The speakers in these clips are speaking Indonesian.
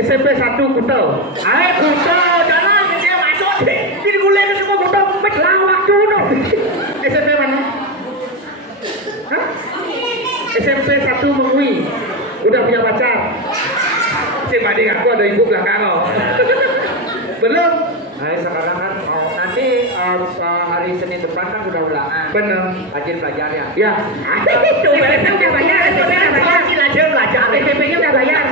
SMP 1 Kutel. Ayo Kutel, jangan dia masuk. Ini gulai ke semua Kutel, mek lawak dulu. SMP mana? Hah? SMP 1 Mengui. Udah punya pacar. Cik adik aku ada ibu belakang lo. Belum? Nah, sekarang kan nanti hari Senin depan kan udah ulangan. Bener. Rajin belajar ya. Ya. Itu SMP udah bayar, SMP udah bayar. Rajin belajar. SMP-nya udah bayar.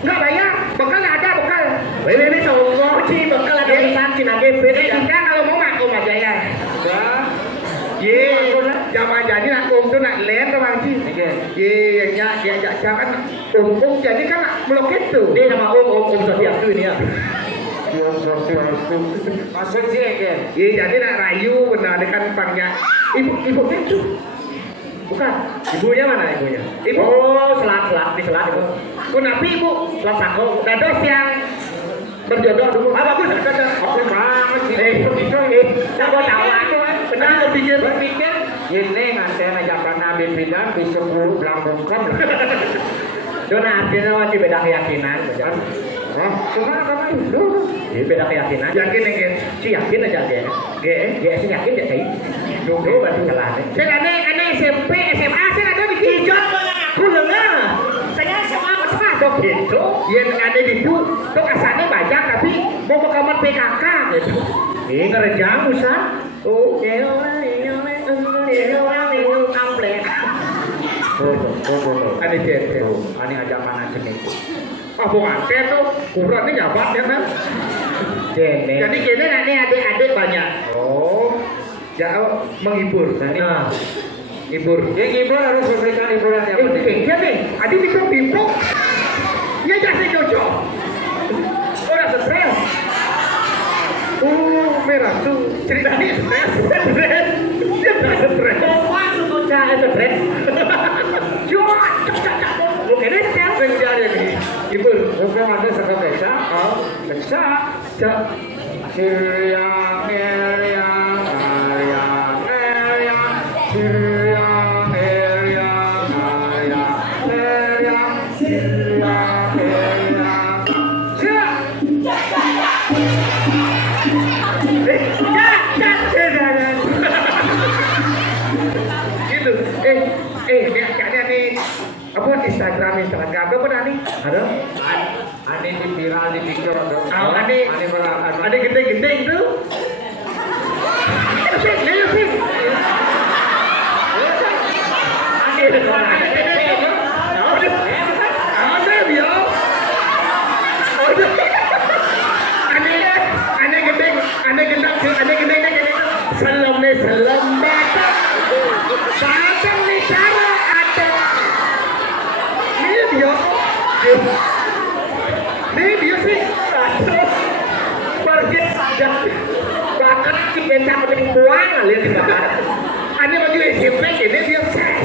Nggak bayar. Bekal ada bekal. Ini songong sih bekal ada urusan Cinage fit. Kita kalau mau maklum aja ya. Wah. Ye, zaman jadi nak tuh nak len orang sih. Ye, yang diajak jangan jadi kan nak melukis tuh. Ini nama om sosial ini ya. Om sosial masuk sih ya. Ye, jadi nak rayu benar dengan pangnya. Ibu itu. Bukan. Ibunya mana ibunya? Ibu. Oh, selat di selat ibu. Kunapi ibu. Selat Sako. Dados yang berjodoh dulu. Bagus ada. Oke banget sih. Aku tahu aku benar berpikir ini nganten aja karena bimbingan bisa guru belang bungkem. Dona artinya masih beda keyakinan, benar. Oh, cuma apa itu? Ini beda keyakinan. Yakin ya, Si yakin aja dia. Dia sih yakin dia kayak. Dulu berarti salah. Saya aneh SMP, SMA saya ada di hijau. Aku lengah. Saya SMA apa kok gitu? Yang ada di itu, tuh kesannya banyak tapi mau ke kamar PKK gitu. Ini kerja usah. Oh, Ada jadi. Ini ajak mana sini? Ah, bukan tuh ukurannya jabat ya kan? Jadi gini nanti adik-adik banyak. Oh, Ya menghibur. nah, Hibur. yang ibu harus memberikan hiburan yang penting. Iya nih, adik bisa bimbo. Ya jadi jojo. Orang stres. Merah tuh ceritanya stres. Dia tak stres. Wah, sudah stres. Mungkin dia mencari nih. Hibur. Hukum ada sekali bisa. Oh, bisa. Siang, meriang, meriang, meriang, siang, meriang, meriang, meriang, siang, meriang, siang. Gitu. Kayaknya nih apa Instagram apa nih? Ada? Aneh di viral di TikTok ada. Oh, ada gede-gede itu. Ayo sih. Ada dia. Aneh gede. Salam bata. Batang nih cara ada. Ini dia. Ini dia sih. Pergi saja. Bahkan kita sama dengan buang lihat di bakar. Aneh baju SMP ini dia ses.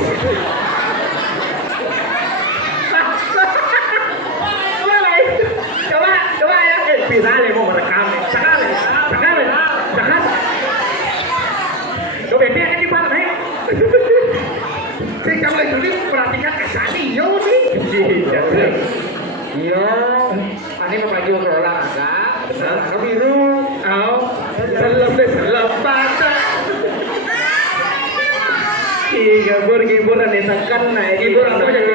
Coba ya. Viral ya mau merekam. Sekali. Coba dia kan di mana? Si kamu itu nih perhatikan kesani, yo nih. Iya, ini mau baju olahraga, benar? Kau biru, Selem bata. Hibur ada tekan naik. Hibur apa jadi?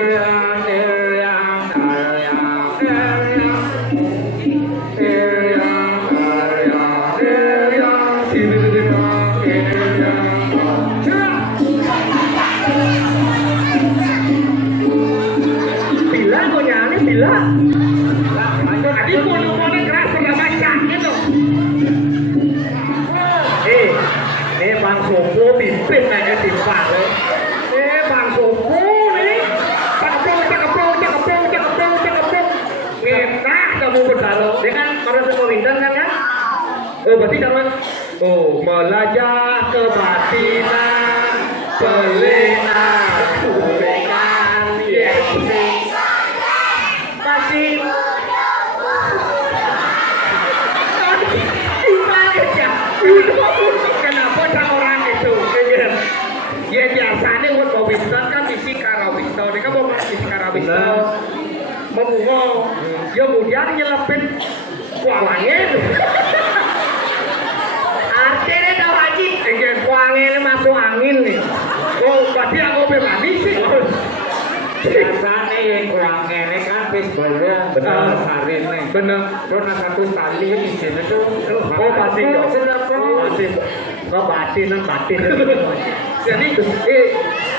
Bila tadi pun keras pernah baca gitu. Ini Bang Sopo pimpin aja timpa loh. Bang Suku nih. Cakepung. Ngetah kamu bertaruh. Dia kan orang semua winter kan? Oh berarti kamu. Oh melajah kebatinan. Pelena. Kurekan. Yes. Masih. Kenapa orang itu? Ya biasanya buat Bobby Stone kan misi Karawisto. Dia kan mau misi Karawisto. Mau bungo. Ya kemudian nyelapin kuangin. Artinya tahu haji. Ingin Wangi masuk angin nih. oh berarti aku berani sih. Biasanya yang kurang ini kan bis bolong, benar sarin nih. Bener. Karena satu tali di sini tuh. Oh pasti dong. Pasti. Oh pasti nan pasti. Jadi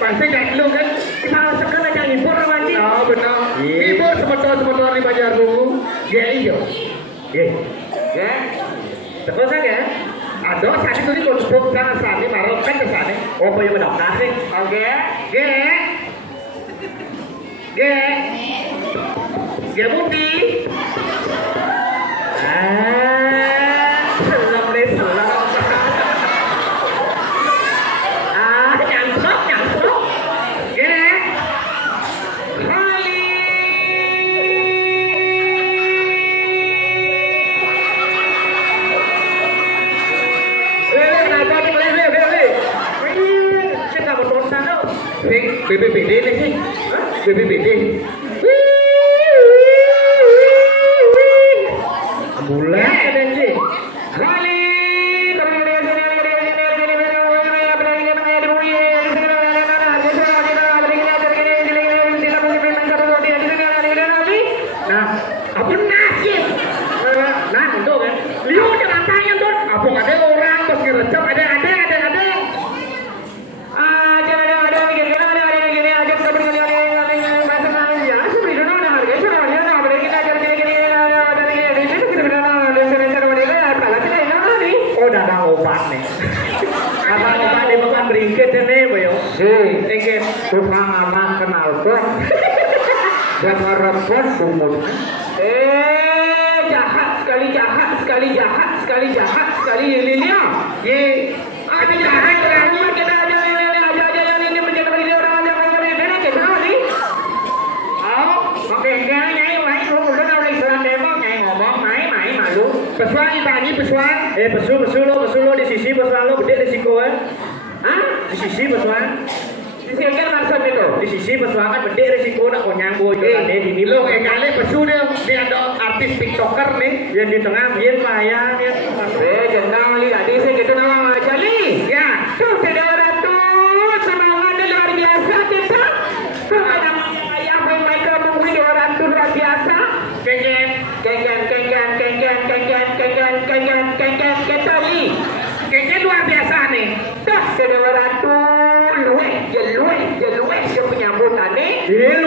pasti kayak lu kan. Kalau sekarang aja impor haji. Oh benar. Ibu sebetul di Banjar Bungu. Ya iya. Ya, Terus kan ada saat itu di konsumsi sana sana marah kan ke sana. Oh punya mendaftar sih. oke. Ge Budi. Selam deh selam. Nyangkrok. Ge. Kali. Kita berdosa dong. BPBD nih sih. BPBD. Bulan ada sih. Kali. Nah, apa nasi? Nah, itu kan. Liu jangan tanya tuh. Apa ada orang pas ngerecap ada. Oh, dah obat nih. Abang obat di bukan beringkit nih, boyo. Ingin tukang amat kenal kok. Buat ngerepot sumut. Sekali lilia. Ye. Ada jahat lagi. Kita aja ini menjadi bagi orang yang kita nih. Oke, nyai main ngomong udah orang Islam demo nyai ngomong main malu. Pesuan tadi pesuan. Besul lo di sisi besul lo gede di siku kan? Hah? Di sisi besuan. Di sini kan maksud itu. Di sisi besuan kan gede risiko nak konyang boy juga deh di Lo kayak kali pesu dia ada artis tiktoker nih. yang di tengah biar bahaya dia. Jangan lihat di sini gitu nama Jali. Ya. Tuh tidak orang tuh semangatnya luar biasa kita. Tuh ada ayah mereka mungkin orang tuh luar biasa. Kengken. Ketali. Kengken luar biasa nih. Tuh tidak orang tuh luwe dia penyambutan nih. Dia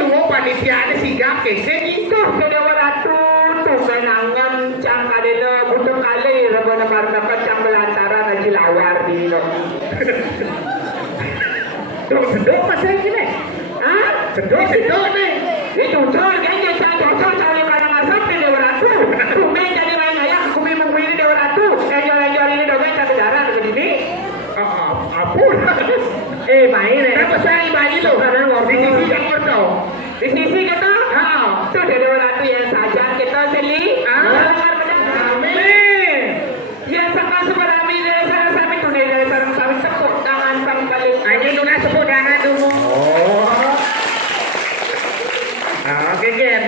lu panitia ada sigap kengken nih. Tuh tidak orang tuh kenangan cangkar itu butuh kali rebana marga kacang belantara ngaji lawar di lo. Sedok masa ini nih. Hah? Sedok nih. Itu cor gengge cocok cari mana masuk di dewa ratu. Kumi jadi main ayah, kumi mengkuini dewa ratu. Jual ini doang satu darah begini. Apun. Main nih. Kenapa saya bagi lo? Di sisi kan bertau. Di sisi kita, tuh dewa ratu yang saja kita seli. Amin. Yang sama seberami dari sana sampai tuh dari sana sampai tepuk tangan balik. Aja dulu sebut tangan dulu. Kengken.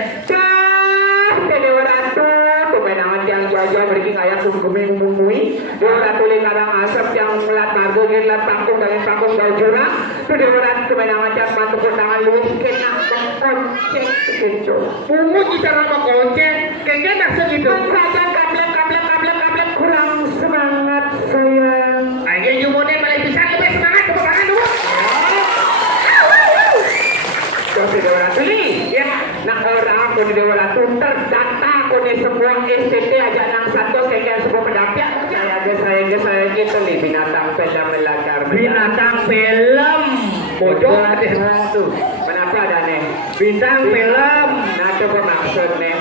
Dewa ratu, tuh menangan yang jauh beri kayak sungguh mengumui. Dewa ratu lingkaran asap yang melat margo gelat panggung dari panggung jauh jurang. Tuh dewa ratu menangan yang tepuk tangan lu kena konceng gitu. Bungu kita nama konceng. Kengken maksud gitu. Saja kablek kurang semangat sayang. Aja jumonen malah bisa lebih semangat tepuk tangan dulu. Terus dewa ratu nih, ya. Nah orang aku di dewa ratu terdata aku di semua STT aja nang satu sekian sebuah pendamping. Saya gitu nih binatang film melakar. Binatang film. Bodoh ada tuh. Kenapa ada nih? Bintang film. Nah coba maksud nih.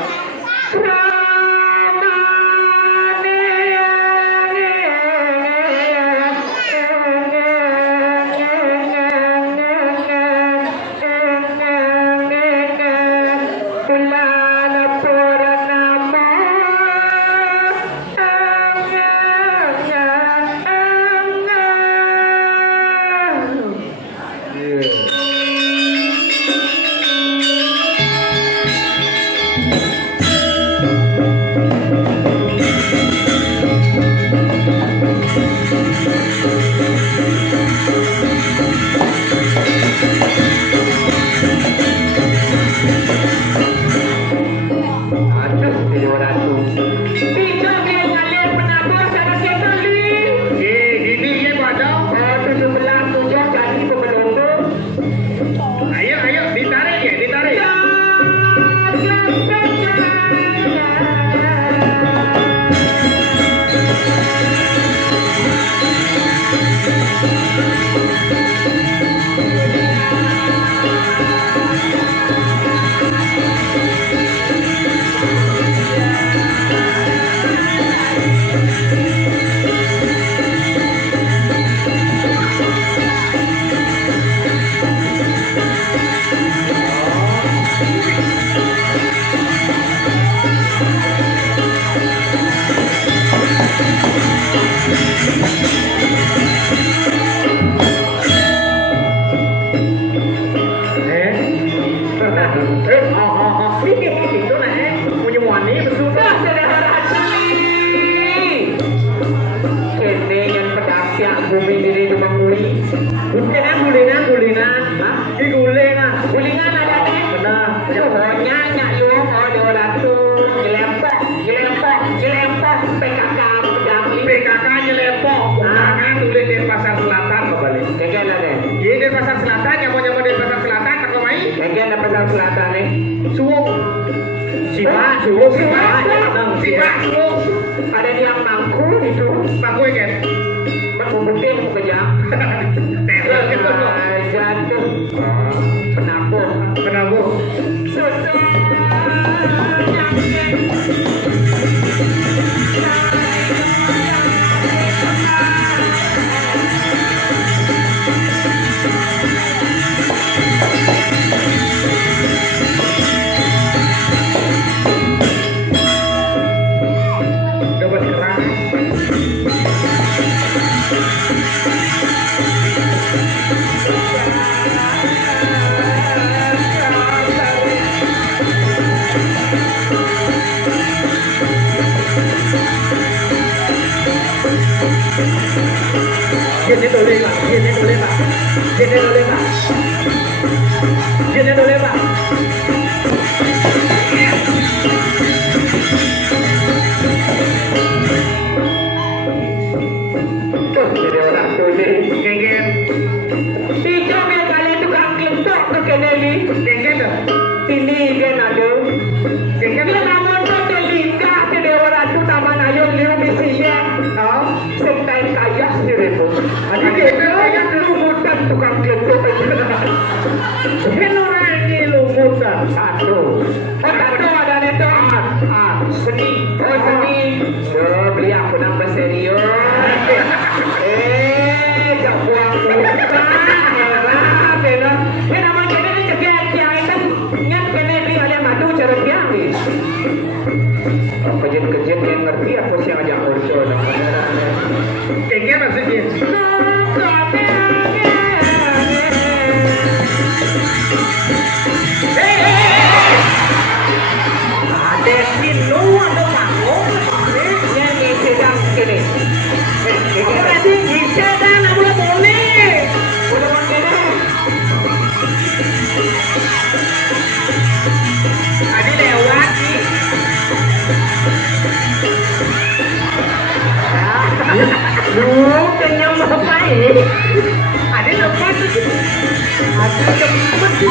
Itu lah punya wani betul. Kene yang pedagang bumi diri cuma nguli. Bukan gulingan. Ini Gulingan ada nih. benar. Pokoknya lu mau ratu jelempok, PKK pedagli. PKK nyelempok. Tangan tulis di pasar selatan kembali. Keke lah deh. Iya di pasar selatan yang mau nyampe di pasar selatan tak kau main. Keke ada pasar selatan nih. Suwung. Siapa? Suwung. Ada di yang mangku itu. Bangku kan. Pemutih mau kerja. Terus gitu loh. Jatuh. Penabur. Penabur. Susu. Dapat kerang. Dia boleh pak. Jadi orang tuh nih. Genggen. Tiga nih kali tukang kelentok ke Kennedy. Genggen dah. Ini dia ada. Genggen Dia dah. namun tak lingga ke dewa ratu taman ayun liu misinya. Sentai kaya sendiri tu. Ada kaya lumutan tukang kelentok. Kenapa ini lumutan? Satu. Satu ada neto. Seni. Oh seni. So beli aku nambah serius. Tak buang muka. Hebat, hebat. Ini nama kena ni cakap yang itu. Ingat kena ni ada madu cara tiang ni. Kejut-kejut yang ngerti apa sih yang ajak urus. Genggen maksudnya. Ada sinu ada panggung. Yang sedang kini. Berarti sedang boleh boleh. Boleh kini. Ada lewat ni. Lu kenyang apa ini? Ada lepas tu. Ada lepas tu.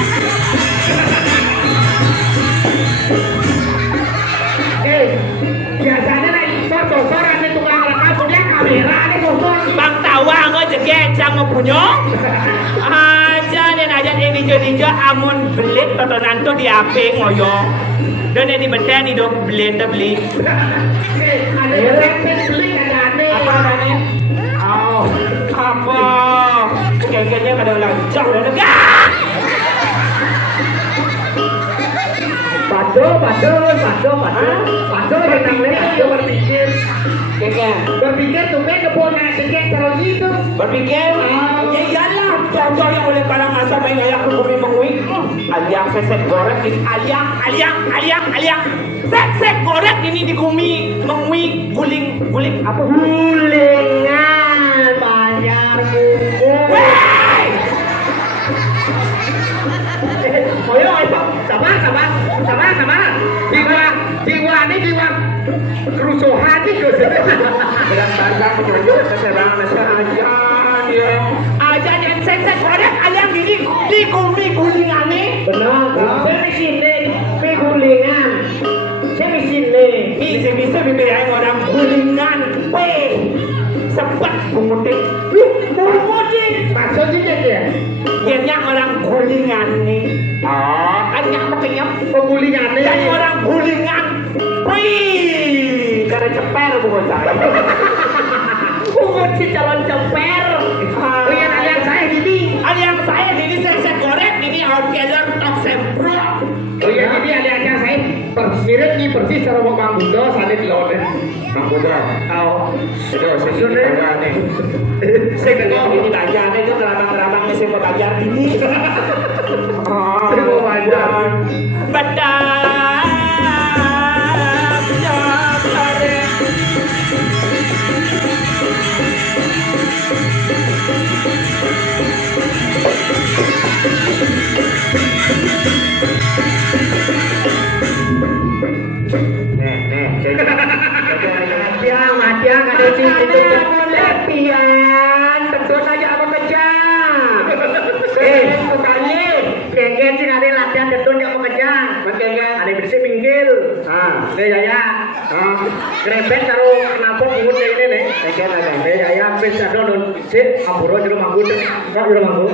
Biasanya naik motor ada tukang rekam punya kamera ada motor. Bang tawa ngo jegek sama punyo. Aja nen aja ini dijo amun belit tontonan tu di HP ngoyo. Dan yang dibenteng ni dong belit dah beli. Ada yang beli ada aneh. Apa ni? Oh, apa? Kayaknya kada lancang dah dah. Pado yang Dia berpikir. Berpikir tu kan kepunyaan sejak terlalu itu. Berpikir, ya iyalah, contoh yang oleh para masa main ayak bumi mengui. Aliang seset goreng ini, aliang. Set goreng ini di bumi mengui guling apa? Gulingan bayar buku. Wey! Ayo, sabar. Jiwa kerusuhan ni Berat-berat menunjuk keserang aja dia. Aja yang set goreng aliang ini di bumi gulingan ni. Benar. Saya di gulingan. Bisa bibir orang gulingan. Wey! Sempat pemutih. maksudnya dia. Banyak orang gulingan ni. Oh, banyak makanya Penggulingan ni. dan orang gulingan. Wih, karena ceper bukan saya. Bukan si calon ceper. Oh iya, aliang saya gini. Aliang saya ini saya goreng ini outkeller top sempro. Oh iya, jadi aliang saya mirip ni persis cara mau Bang Budo saling lawan. Bang Budra. Oh, Itu saya ni. Saya kenal ini bajar itu kerabang-kerabang ni saya mau bajar ini. Semua panjang. Badak Jakare. Matiang ada di situ. Lepian, tentu saja aku kejam. Kembali. Kengken sih ada latihan ketun yang mau kejang. Makanya Ada bersih pinggil. ah, Deh Jaya. Grebek karo kenapa pungut kayak ini nih. kengken ada. Deh Jaya pes ada don sit ampuro jero manggut. Kok jero manggut.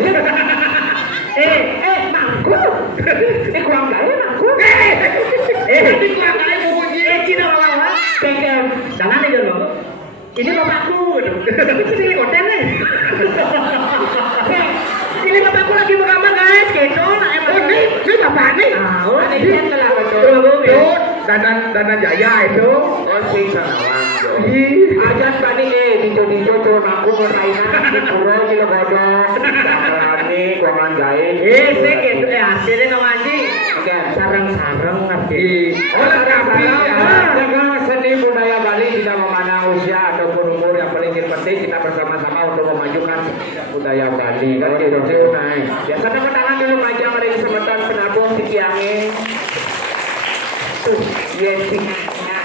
Mangku. Kurang gaya mangku. Ini kurang kali puji. Cina lawan. Kengken. Jangan nih jero manggut. Ini bapakku gitu. Sini konten nih. Ini bapakku lagi berkamar guys. Gitu lah emang. Ini bapak nih. Oh, Ini telah betul. Itu danan Jaya itu. Oh, sing sanawang. Ih, Ajan tadi dijo tuh aku berkainan di pura di legodok. Ini kuaman gawe. sih gitu. Hasilnya ngawanci. Oke. Sarang-sarang ngerti. oh lengkapi ya. Jaga seni budaya Bali tidak memandang usia ataupun umur, yang paling penting kita bersama-sama untuk memajukan budaya Bali. Kan gitu sih. Biasanya tangan dulu panjang ada di semetan penabung si Kiange. Tuh, ya sih.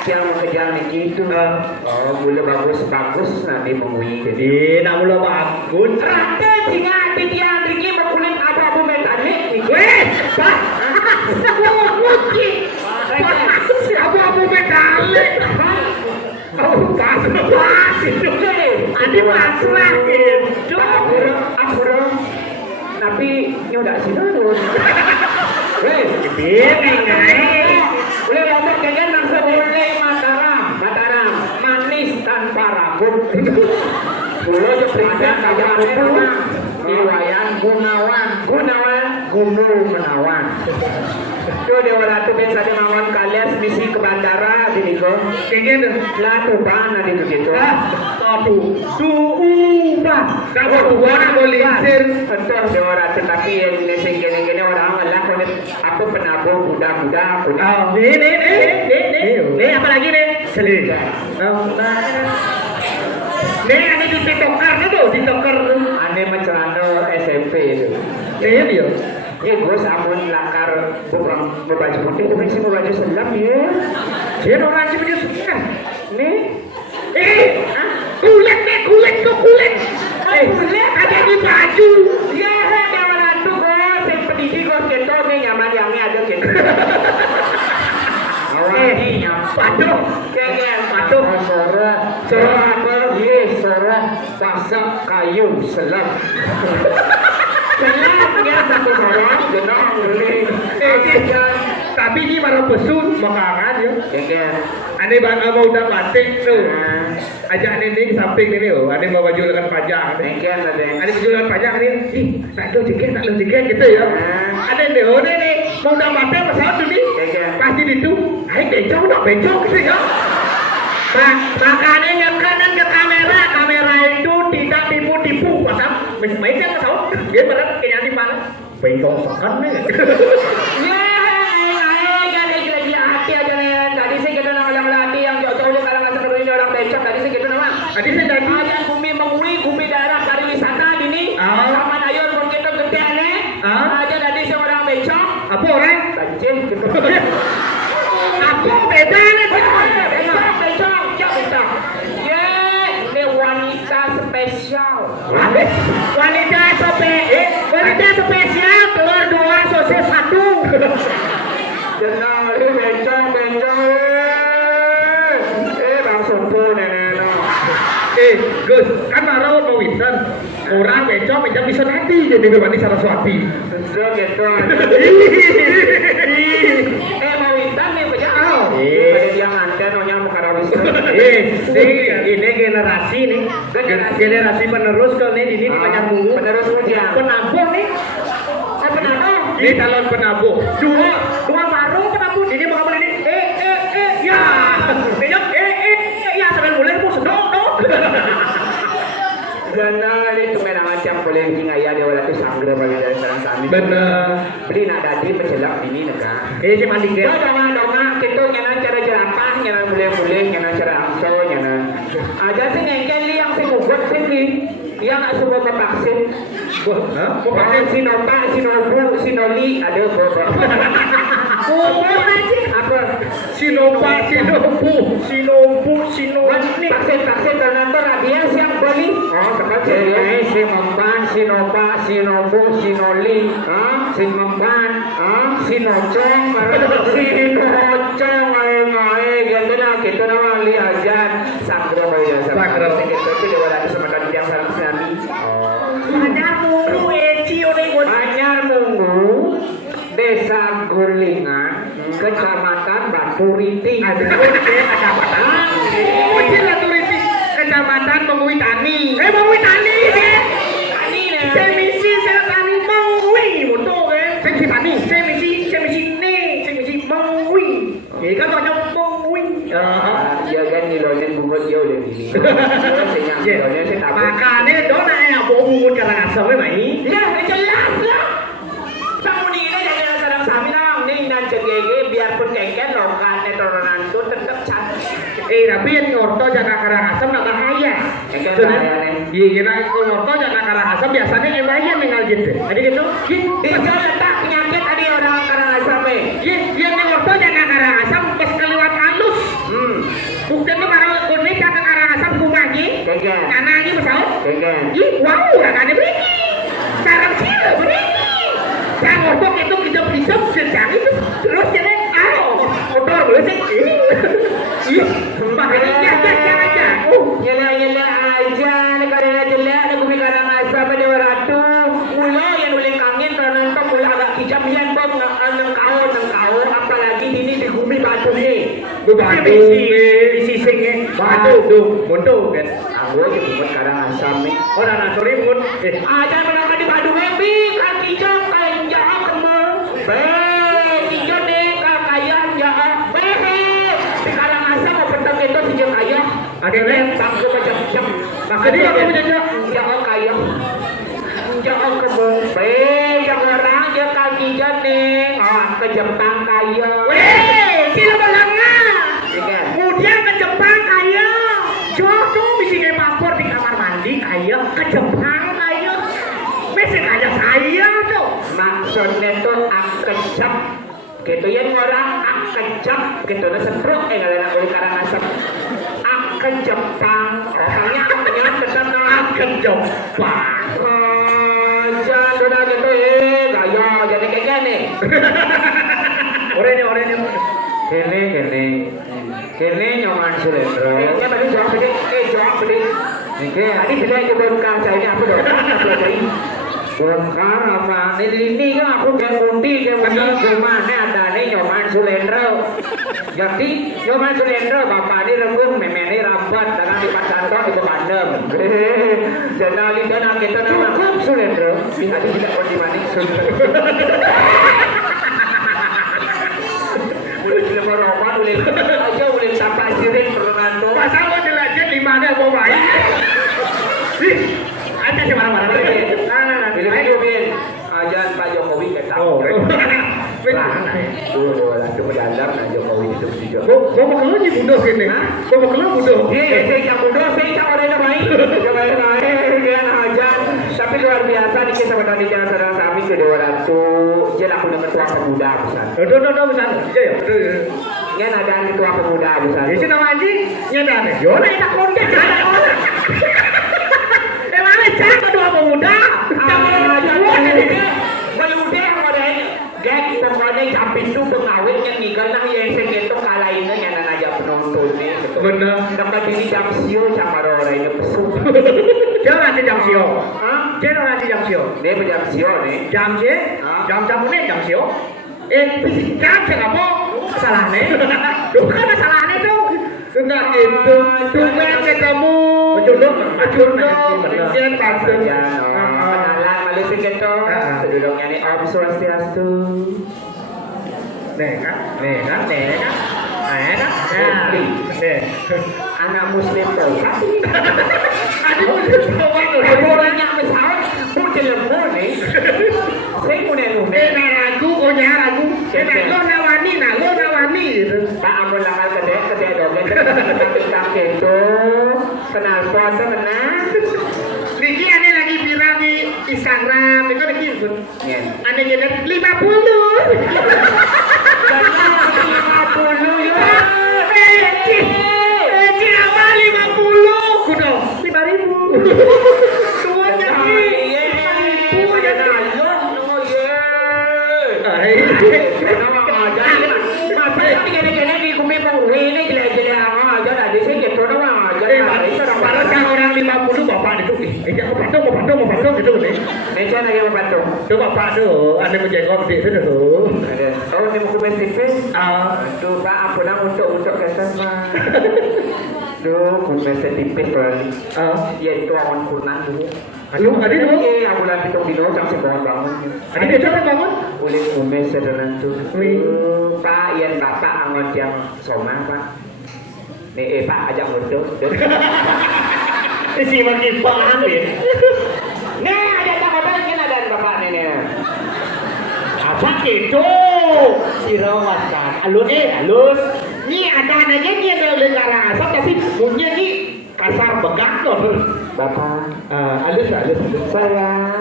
Yang mengejar nih gitu. Oh, boleh bagus nanti mengui. Jadi nak mula bagus. Rata singa titian Riki berkulit abu-abu metalik. Weh, Pak. Muji. Abu-abu medali. Oh, pas. Itu Ada masalah gitu. aku tapi nyodak sih dulu. Weh, Ini guys. boleh ngomong kalian langsung boleh Mataram, manis tanpa rambut. Dulu aja perintah kayak apa? Iwayan Gunawan, Gunung Menawan. Itu dewa ratu biasanya mawan kalian misi ke bandara di Niko. Kayaknya Latu bana di begitu. Tuubah. kalau dua nak boleh sir. Betul dewa ratu, tapi yang gini orang Allah kulit apa penabung budak-budak punya. Nih apa lagi nih? Seling. Nih ada di TikToker itu, TikToker. Ane mencelana SMP itu. Nih dia. Gue sabun lakar bukan baju putih, tapi sih baju selam ya. Dia orang sih punya suka. Nih, Kulit nih, kulit. Kulit ada di baju. ya dewa ratu bos, yang pendidik bos kendor nih nyaman yangnya ada kendor. Aduh, Aduh, soro apa? Yes, soro pasak kayu selam. Selam ya satu orang, jenang beli. tapi ini baru pesun makanan ya. Kengken. Ane mau udah batik tuh. Ajak ini samping ini oh, ane mau baju lengan panjang. Kengken ada. Ada baju lengan panjang ini. Tak lo jengkel gitu ya. Ada nih, oh nih mau udah batik pesawat tuh nih. Pasti itu. Ayo bencong gitu ya. Makanya nyekanan ke kamera itu tidak tipu-tipu, pasang meja ke tahu, dia berat kayak di mana? Bencong sekan nih. Lagi hati aja nih. Tadi sih kita orang laki yang jauh-jauh di kalangan seperti ini orang becok. Tadi sih kita nama. Tadi saya jadi. Aja bumi mengui, bumi daerah pariwisata ini. Sama ayun pun kita gede aneh. Aja tadi sih orang becok. Apa orang? Banjir gitu. Apa beda nih? Becok. Ini wanita spesial. Wanita spesial telur 2 sosis 1. Jenang ini becok. Bang Sumpu nenek. Gus, kan marah mau Winston. Orang bencong bisa nanti jadi berbanding Saraswati. Betul gitu. Mau intan nih bejauh. Ada dia nganten ohnya muka rawis. Ini generasi nih, generasi penerus kalau nih ini banyak mulu. Penerus ujang. Penabuh nih, Penabuh. Ini calon penabuh. dua warung penabuh. Ini mau kamu ini, ya, besok, ya sampai mulai pun sedok. Jangan itu memang macam boleh hingga ya dia tu sanggre bagi dari sarang kami. Bener. Beli nak dadi menjelak ini nega. Si mandi ke. Dong kita nyana cara jerapah, nyana boleh-boleh, nyana cara angso, nyana. Aja sih ngengkel yang sih mugot sih ni. Yang nak semua vaksin. Vaksin Sinovac, Sinoli ada apa? Apa? Sinovac. Vaksin ternyata rabies yang beli. Oh, sekarang Sinovac, Sinovu, Sinoli, Sinmemban, Sinocong, gitu lah, kita nama lihat sakro ya, sakro. Itu dia wadah semakan yang salam sami. Anyar Munggu, Desa Gulingan, Kecamatan Baturiti. Kecamatan. Baturiti. Kecamatan Mengui Tani. Mengui Tani deh. Tani deh. Semisi Tani Mengui betul kan? Semisi Tani. Semisi Mengui. Ini kan banyak Mengui. Ya kan nilonya bungut jauh dari sini. Makanya dona yang bawa bungut Karangasem mai. Ya, jelas lah. Kamu ni ini jadi sarang sami nang ni nan cegege biarpun kengken lokat netoran tu tetap cantik. Tapi yang ngorto jaga Karangasem nak bahaya. Iya, nak ngorto jaga Karangasem biasanya yang bahaya mengal gitu. Ada gitu? Dia letak penyakit tadi orang Karangasem. Yang ngorto jaga Karangasem pas keliwat halus. Bukti tu kalau kuning jaga Karangasem kumaji. Karena ini pesawat. Wow, rakane begini. Sarang sila begini. Yang ngorto itu kejap-kejap sedang itu terus jadi motor boleh sih. Makanya jangan aja. Nyala aja, negara jelek, negara Karangasem pada waratu. Mula yang boleh kangen karena tu mula agak kijam yang bom nang kau, apalagi ini di bumi batu ni. Batu di sising batu tu, bodoh kan. Aku je buat Karangasem ni. Orang nak sorry pun. Ajar mana di batu baby, kaki jam kaya kamu. Kijam ni kaya jangan. Di Karangasem mau petang itu si kaya. Ada kan? Sanggup macam-macam. Maka dia aku jaga. Jangan kaya. Jangan kamu. Jangan orang je kaki jam ni. Ke Jepang kaya. Sila balangah. Kemudian ke Jepang kaya. Jodoh mesti kayak paspor di kamar mandi kaya. Ke Jepang kaya. Mesti kaya saya tu. Maksudnya tu kejap. Gitu yang orang kejap. Gitu na setruk ngalan oleh Karangasem. Ke Jepang. Orangnya tetap nak ke Jepang. Jangan sudah gitu gaya jadi kayak gini. Orang ni. Kene nyoman Sulendro. Ya tadi jawab tadi. Jawab tadi. Tadi bila dia bongkar saya ni apa dah? Bongkar apa? Ini kan aku kan bunti kan cuma ni ada ni nyoman Sulendro. Jadi nyoman Sulendro bapa ni rembung memeni rambat dengan di Pacanto di Bandem. Jadi kita nama cukup Sulendro. Tadi tidak pergi mandi Sulendro. Boleh bila merobat boleh aja boleh sampai siring Fernando. Pasal lo jelajet lima ada mau baik. Ada si mana-mana. Nah, bila video ajan Pak Jokowi kata. Oh. Lah tu berdalam nak Jokowi itu juga. Kau kalau ni budak ni. Kau kalau budak. Saya yang budak, saya yang orang yang baik. Coba dengan ajan. Tapi luar biasa ni kita berada di jalan sarang sami ke 200. Dia aku dengan tua pemuda besar. Dodo besar. Ya. Yang ada tua pemuda besar. Ini nama Haji. Yang ada. Yo, nak kontak ada orang. Emang cak tua pemuda. Pokoknya jam pintu pengawet yang nikah nah yang segitu kalainnya yang aja penonton ni. Benar. Dapat diri jam siu sama orang ini pesu. Jangan nanti jam sio. Jangan nanti jam sio. Dia berjam siu ni. Jam je. Jam ni jam sio. Jam kenapa? Salah ni. Bukan masalah ni tu. Enggak itu. Cuma ketemu. Jodoh. Jangan pasang. Kenalan Malaysia gitu. Seduduknya ni Om Swastiastu. Nih kan. ya kan? Anak muslim tahu kan? Ada muslim tahu Kalau orangnya pesawat, udah lemah nih. Saya mau nengok. Ragu, ohnya ragu. Lo nawani, lo nawani. Pak ampun langan kedek dogen. Kita itu kenal puasa menang. Niki ane lagi viral di Instagram, itu ada gitu. Iya. Ane jadi 50. 50 ya. Ci apa 50? Kudo 5.000. Tuanya ki. Tuanya orang 50 bapak itu, mau bantu gitu nih. Meja lagi mau bantu. Tuh bapak tuh, ada menjengok di situ tuh. Oh, ini mau ke tipis. Ah, Duh, Pak, ampunan untuk kesan, Pak. Duh, kun mesin tipis lagi. Ya itu awan kurnan dulu. aduh, ada tuh. Iya, aku lagi tunggu dino jam 9 bangun. Ada besok bangun. Ulit kumis sederhana tuh. Pak, yang bapak angon yang somah, Pak. Nih, Pak, ajak mundur. Si makin paham ya. Nih, ada apa ini ada bapak nih. Apa itu? Sirawat kan. Halus. Ini ada aja nih ada negara asap tapi punya nih kasar begang loh. Bapak, Halus. sayang.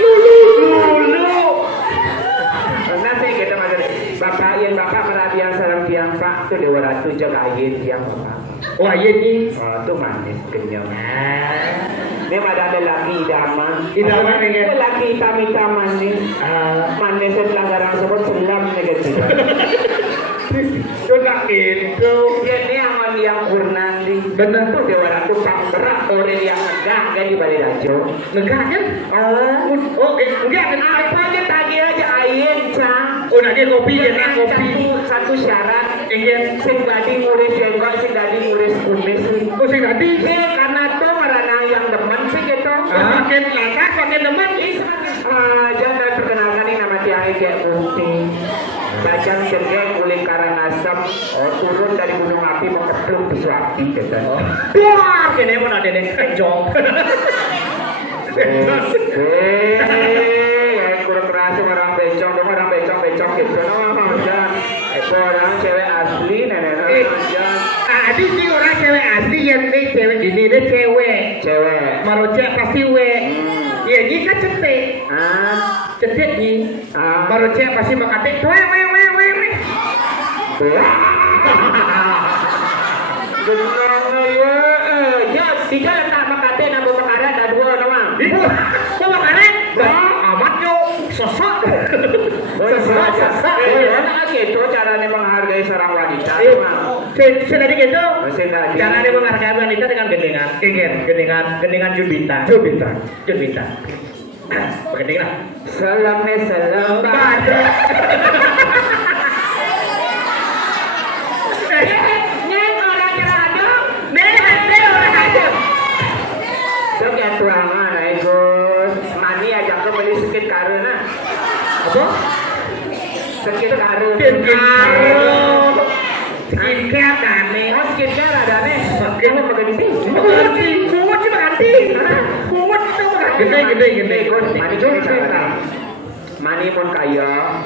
Lulu. Nanti kita makan. Bapak yang bapak perhatian sarang tiang Pak itu Dewa Ratu jaga air tiang Bapak. Wah iya nih. Oh, itu manis kenyang. Ini ada lagi idaman. Idaman ini. Itu lagi hitam manis. Manis setelah garang sebut selam negatif. Juga itu. Ini yang kurnan di. Benar. Itu Dewa Ratu Pak berat orang yang megah kan di balik rajo. Negah kan? Enggak kan? Apa aja tagih aja air cang. Oh nanti kopi ya nak kopi. Satu syarat. Ingin Sing dadi nguris jenggot, sing dadi nguris kumis. oh sih nanti. Karena tuh marana yang demen sih gitu. Makin langka, makin demen. Jangan perkenalkan ini nama tiang kayak putih. Bajang cengeng oleh Karangasem. Oh turun dari gunung api mau keplung bisu api gitu. Wah, kene mau ada nih kencong. Kurang keras orang becong gitu. Orang cewek asli nenek. Adi sih orang cewek asli yang nih cewek ini deh cewek. Maroja pasti we. Ya ini kan cetek. Cetek nih. Maroja pasti makatik. We. Ya, tiga letak makate nambah makara ada dua doang. Kok makanan? Amat yo sosok. Enak gitu caranya menghargai seorang wanita. Sudah gitu. Cara Caranya menghargai wanita dengan gendengan Judita. Begending lah. Salam. Nyeng orang jelado. Orang aja. Sok ya tuangan, Gus. Mani aja ke beli sekit karena. Apa? Sekit karena. Skincare kan nih. Oh, skincare ada nih. Kamu berganti. Kuat sih berganti. Kuat itu berganti. Gede. Mani juga Mani pun kaya.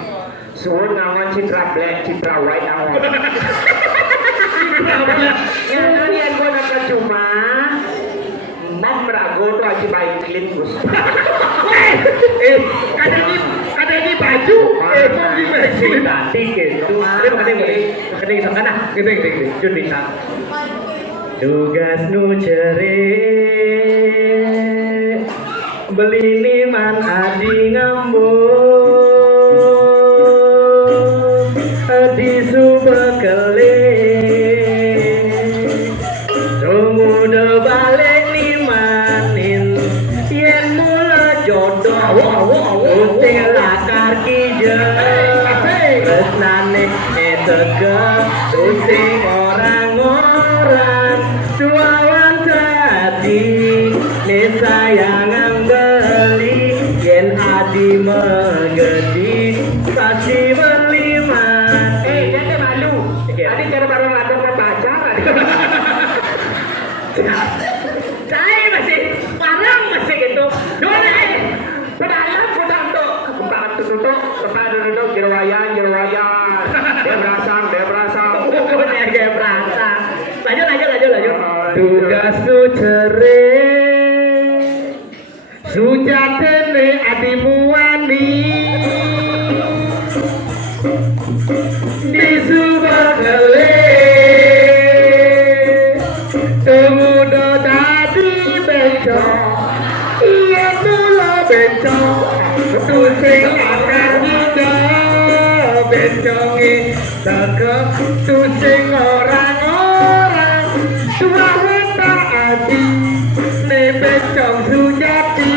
Suun ngawan citra black, citra white awal. Ya, kalian gua dapat cuma. Mam merago tuh aja baik clean Gus. Ada di baju. Di baju. Tadi gitu. Kening sana. Gede. Judita. Tugas nu cere beli niman adi ngambung di subekele tunggu de balik nimanin yen mula jodoh uting lakar kijeng resnane etega uting orang-orang suawan tadi nih sayangan beli yen adi megedi kasih tutup, tepat duduk jerowayan. Dia berasam. Pokoknya kayak berasa. Lanjut. Tugasku cerai, sujatene adimu wani, di subakale, temudo tadi bencong, iya mula bencong, tusing akan muda bencongi, tegak tusing orang-orang, tua weta adi, ne bencong sujati,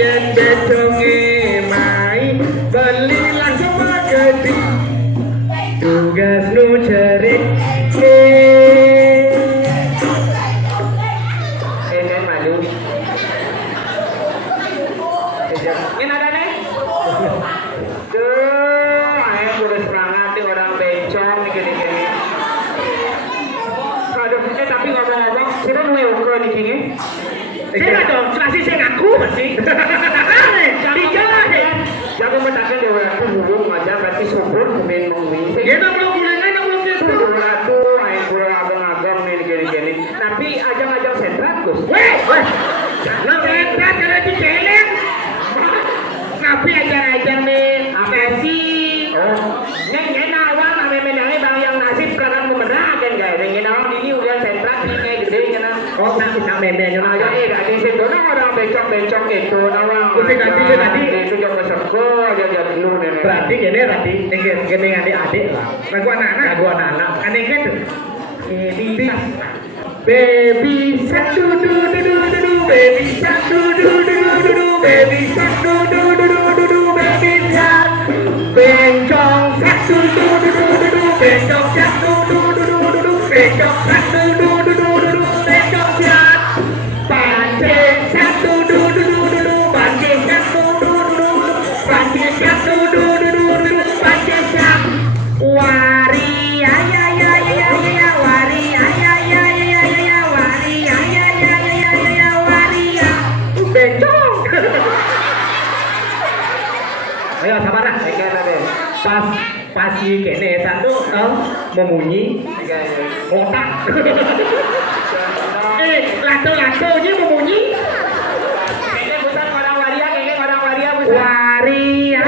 yen bencongi mai, beli langsung magedi, tugas nu cerit, maju. Ini ada nih. Ayah udah serangat nih orang bencong nih gini. Aduh, tapi ngomong-ngomong, kita mau ukur nih gini. saya dong, masih saya ngaku masih. Di jalan deh. Jangan mengatakan dewa aku hubung aja berarti subur kemen mengwi. Dia tak belum gitu. Ratu, ayah kurang abang-abang nih gini. Tapi ajang-ajang sentrat Gus. Weh, jangan berat kalau dikeleng. Tapi ajar-ajar nih, kasih. Neng awal ame menangnya bang yang nasib karena memerah kan guys. Neng awal ini udah sentrat nih kayak gede kan. Oh, nak kita meme Nah, ya di situ orang bencong itu nawang. Tadi. Itu jangan seko aja dulu nenek. Berarti gini adik-adik lah. Lagu anak-anak. Aneh gitu. Baby shark du du du du du du, baby shark du du du du du du, baby shark du du du du du du, baby shark. Bencong shark du du du du du du, bencong shark du du du du du du, bencong shark du du du du du du, bencong shark. Pancing shark du du du du du du, pancing shark du du du du du, pancing shark du du du du du du, pancing shark. Wari ya wari bencong. Ayo sabar lah. Pas kene satu memunyi otak. Lato ini memunyi. Kayaknya bukan orang waria bukan. Waria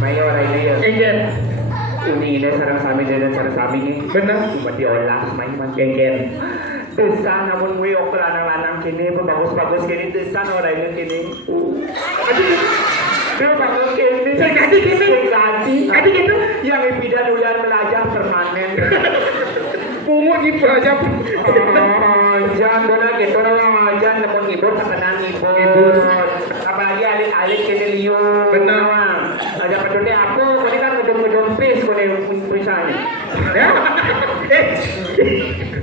Mayo orang ini ya. Enggen. Ini sarang sami ini. Bener. Cuma diolah main enggen. Desan namun gue oper lanang-lanang kini bagus-bagus kini desan orang ini kini. Aduh. Dia bagus kini. Saya ganti kini. Ganti gitu. Yang pindah ular melajah permanen. Pungut gitu aja. Jangan benar gitu orang jangan lepon ibur terkenal ibur. Apalagi alik-alik kini liu. Benar. Ada peduli aku, ini kan gedung-gedung pis kone misalnya. Ya.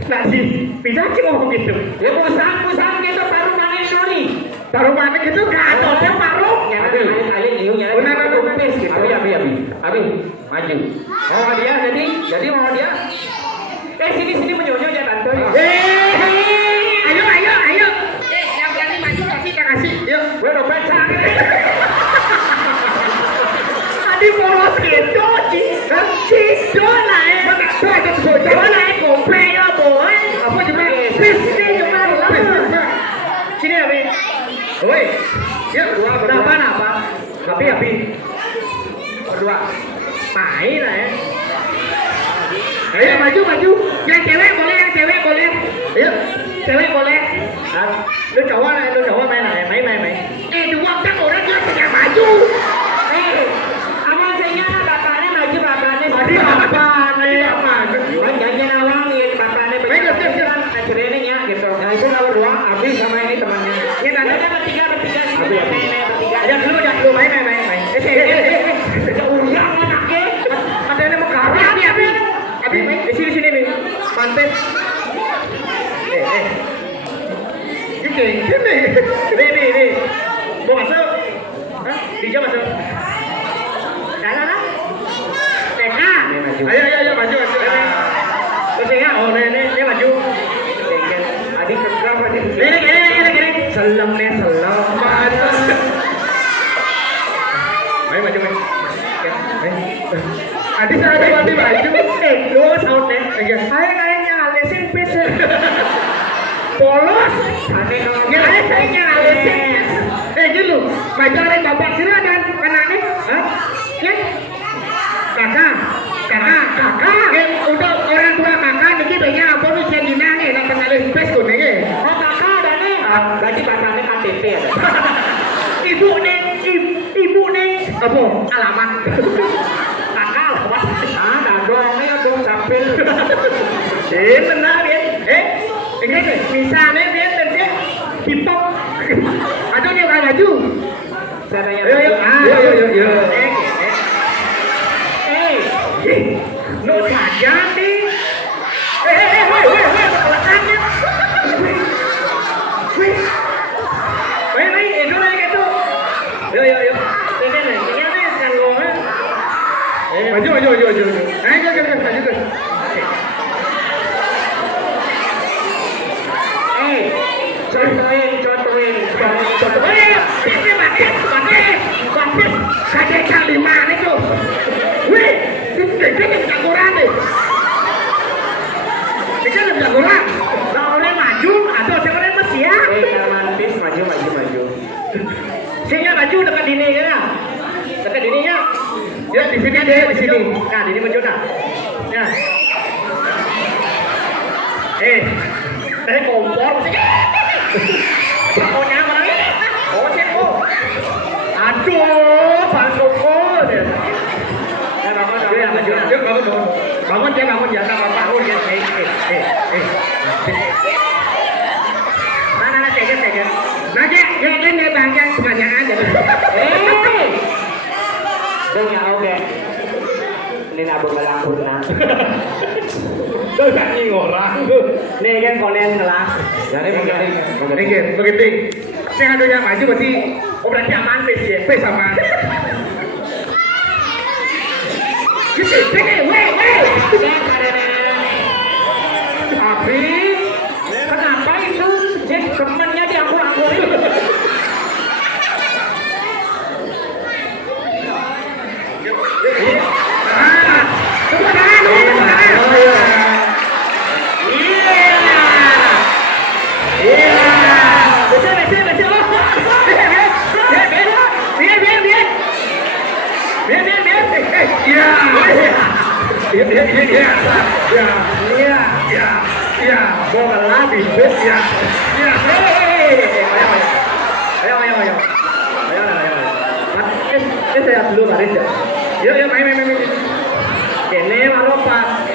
Nasi pindah sih ngomong gitu. Ya pusat gitu baru main Doni. Taruh mana gitu nggak ada yang paruh. Ya alik liu nya. Benar. Pis gitu. Abi, maju. Mau hadiah jadi mau hadiah. Sini menyonyo ya tante. Ayo. Yang berani maju kasih kasih. Yuk. Gue udah baca. Tadi polos gitu, Cido lah komplain ya boy. Apa juga? Pasti cuma lah. Sini Abi. Woi, yuk berapa? Abi. Berdua. Main lah ya. Ayo maju. Yang cewek boleh. Ayo, cewek boleh. Lu cowok main lah, main. Dua kan orang dia tengah maju. Aman sehingga bapaknya maju bapaknya. Tadi bapaknya maju. Jangan awangin bapaknya. Main siap. Akhirnya ya gitu. Nah itu nomor 2. Abi sama ini temannya. Ini ada bertiga. Abi. Ayo dulu main. Uyang anaknya. Ada yang mau kalah. Abi, di sini nih. Pantai. Ini. Nih. Mau masuk? Hah? Tiga masuk. Lah. Tengah. Ayo maju. Terus ya, ini maju. Adik keberapa nih? Gini. Selam nih, selam. Ayo maju. Adik saya ada ganti baju. Lu saut deh. Saya nyalesin pis. Polos. Aneh kalau Saya nyalesin. Gitu. Pacaran bapak sila dan anaknya. Hah? Ya? Kakak. Untuk orang tua kakak niki banyak apa nih cendina nih nang pengalih pes tuh nih. Oh kakak ada nih. berarti pacarnya KTP ada. Ibu nih. Apa? Alamat. Kakak alamat. Ada dong sampil. Benar ya. Ini misalnya dia tadi hipok. Ada nih baju. Saya tanya. Yo. Lu saja nih. Itu lagi gitu. Yo. Ini kan ngomong. Maju. Maju. Contohin. Kakek kalima itu. Wih, ini jagoan nih. Ini jagoan. Nah, orang maju atau orang masih ya? Romantis, maju. Sini maju dekat ini ya. Dekat ininya. Ya, di sini ada di sini. Nah, ini maju dah. Ya. Saya kompor. Pokoknya mana ini? Oh, ceko. Aduh, Pak Koko. Bangun ya, sama Pak Ur ya. Mana ceker. Nah, ya kan ya bagian semuanya aja. Dong ya oke. Ini nabung melangkut nah. Tuh nyanyi orang tuh. Nih kan konen ngelas. Jadi begitu. Saya adunya maju berarti aman pes aman. Tapi kenapa itu Jack temannya dianggur-anggurin? Ya, bola lagi, ya. Ayo. Saya dulu baris ya. Yuk, main. Ini malu Pak.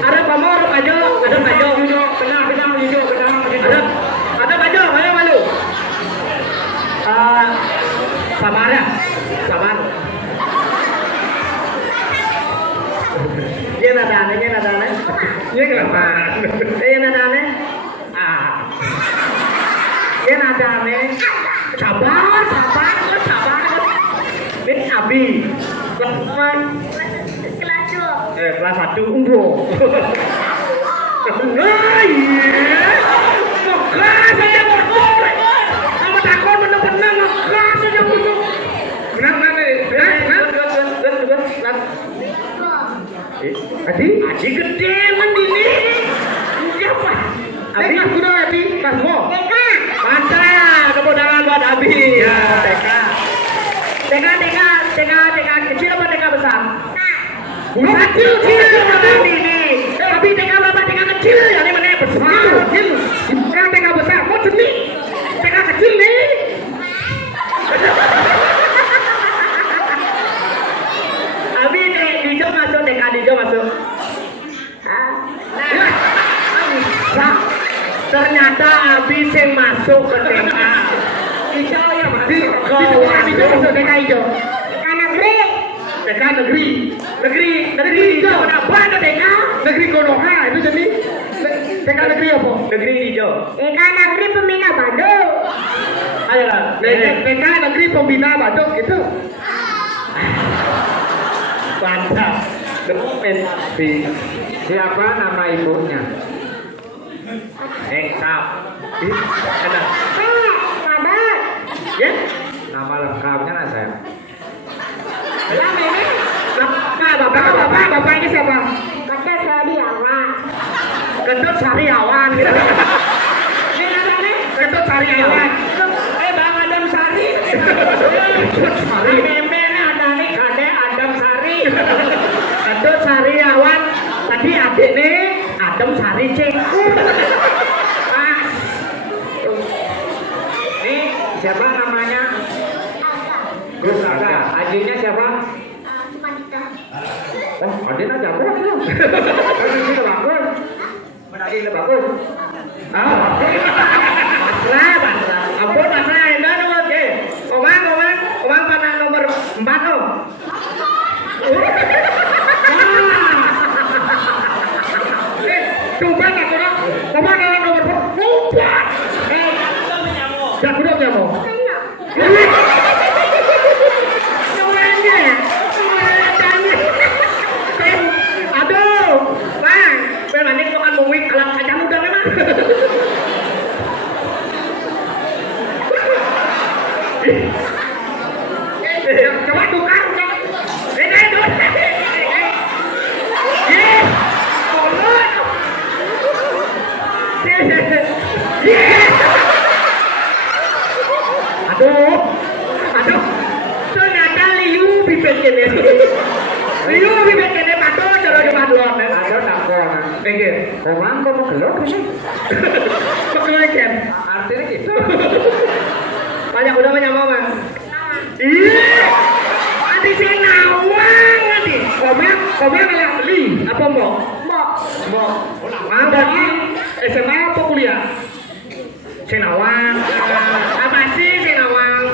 Ada pamor aja, ada maju, benar. Ada maju, ayo malu. Sabar. Dia nadane. Dia kelamaan. Dia nadane. Dia nadane. Sabar. Ini Abi. Kelas 1 umbo. Kelas aja ngomong. Sama takon bener-bener kelas aja ngomong. Benar. Adi gede mandiri. Siapa? Abi sudah Abi Kasmo. Mantap, kemudahan buat Abi. Ya, TK kecil apa TK besar? Kecil ini. Tapi TK berapa? TK kecil, yang mana besar? Kecil. Sekarang TK besar, kok seni? TK kecil nih. Abi Dijo masuk, TK Dijo masuk. Ternyata Abi yang masuk ke TK. Dijo ya masuk. Dijo masuk TK Dijo. TK negeri Dijo. Apa itu TK? Negeri Konoha itu jadi. TK negeri apa? Negeri Dijo. TK negeri pembina Bandung. Ayolah, TK negeri pembina Bandung gitu. Mantap. Siapa nama ibunya? Sap. Ada. Sabar. Ya? Nama lengkapnya lah saya. Lah ini. Bapak ini siapa? Kata Sariawan. Kentut Sariawan. Ini apa nih? Kentut Sariawan. Bang Adam Sari. Sari. Memenya ada nih Kade Adam Sari. Kentut Sariawan. Tadi adik nih Adam Sari Cek. Ini siapa namanya? Agak. Gus Aga. Ajinya siapa? Manita. Oh, adina jago itu. Adina itu bagus. Adina bagus. Ah, Basra. Ampun Basra, enggak ada oke. Omang panah nomor 4 oh. Coba tak kena. Omang nomor 4. Jago nyamo. Aduh, Bang, ini kau kan mewik alat kacang udah memang. Coba tukar, aduh, ternyata liu bikin ini. Liu bikin ini patuh, cara di paduan. Ada takon. Pikir, Omang kok mau gelok ini? pekerjaan. Artinya gitu. Banyak udah banyak mama. Iya, nanti saya nawang nanti. Komeng yang beli apa mau? Mau. Ada di SMA apa kuliah? Saya nawang. Apa sih saya nawang?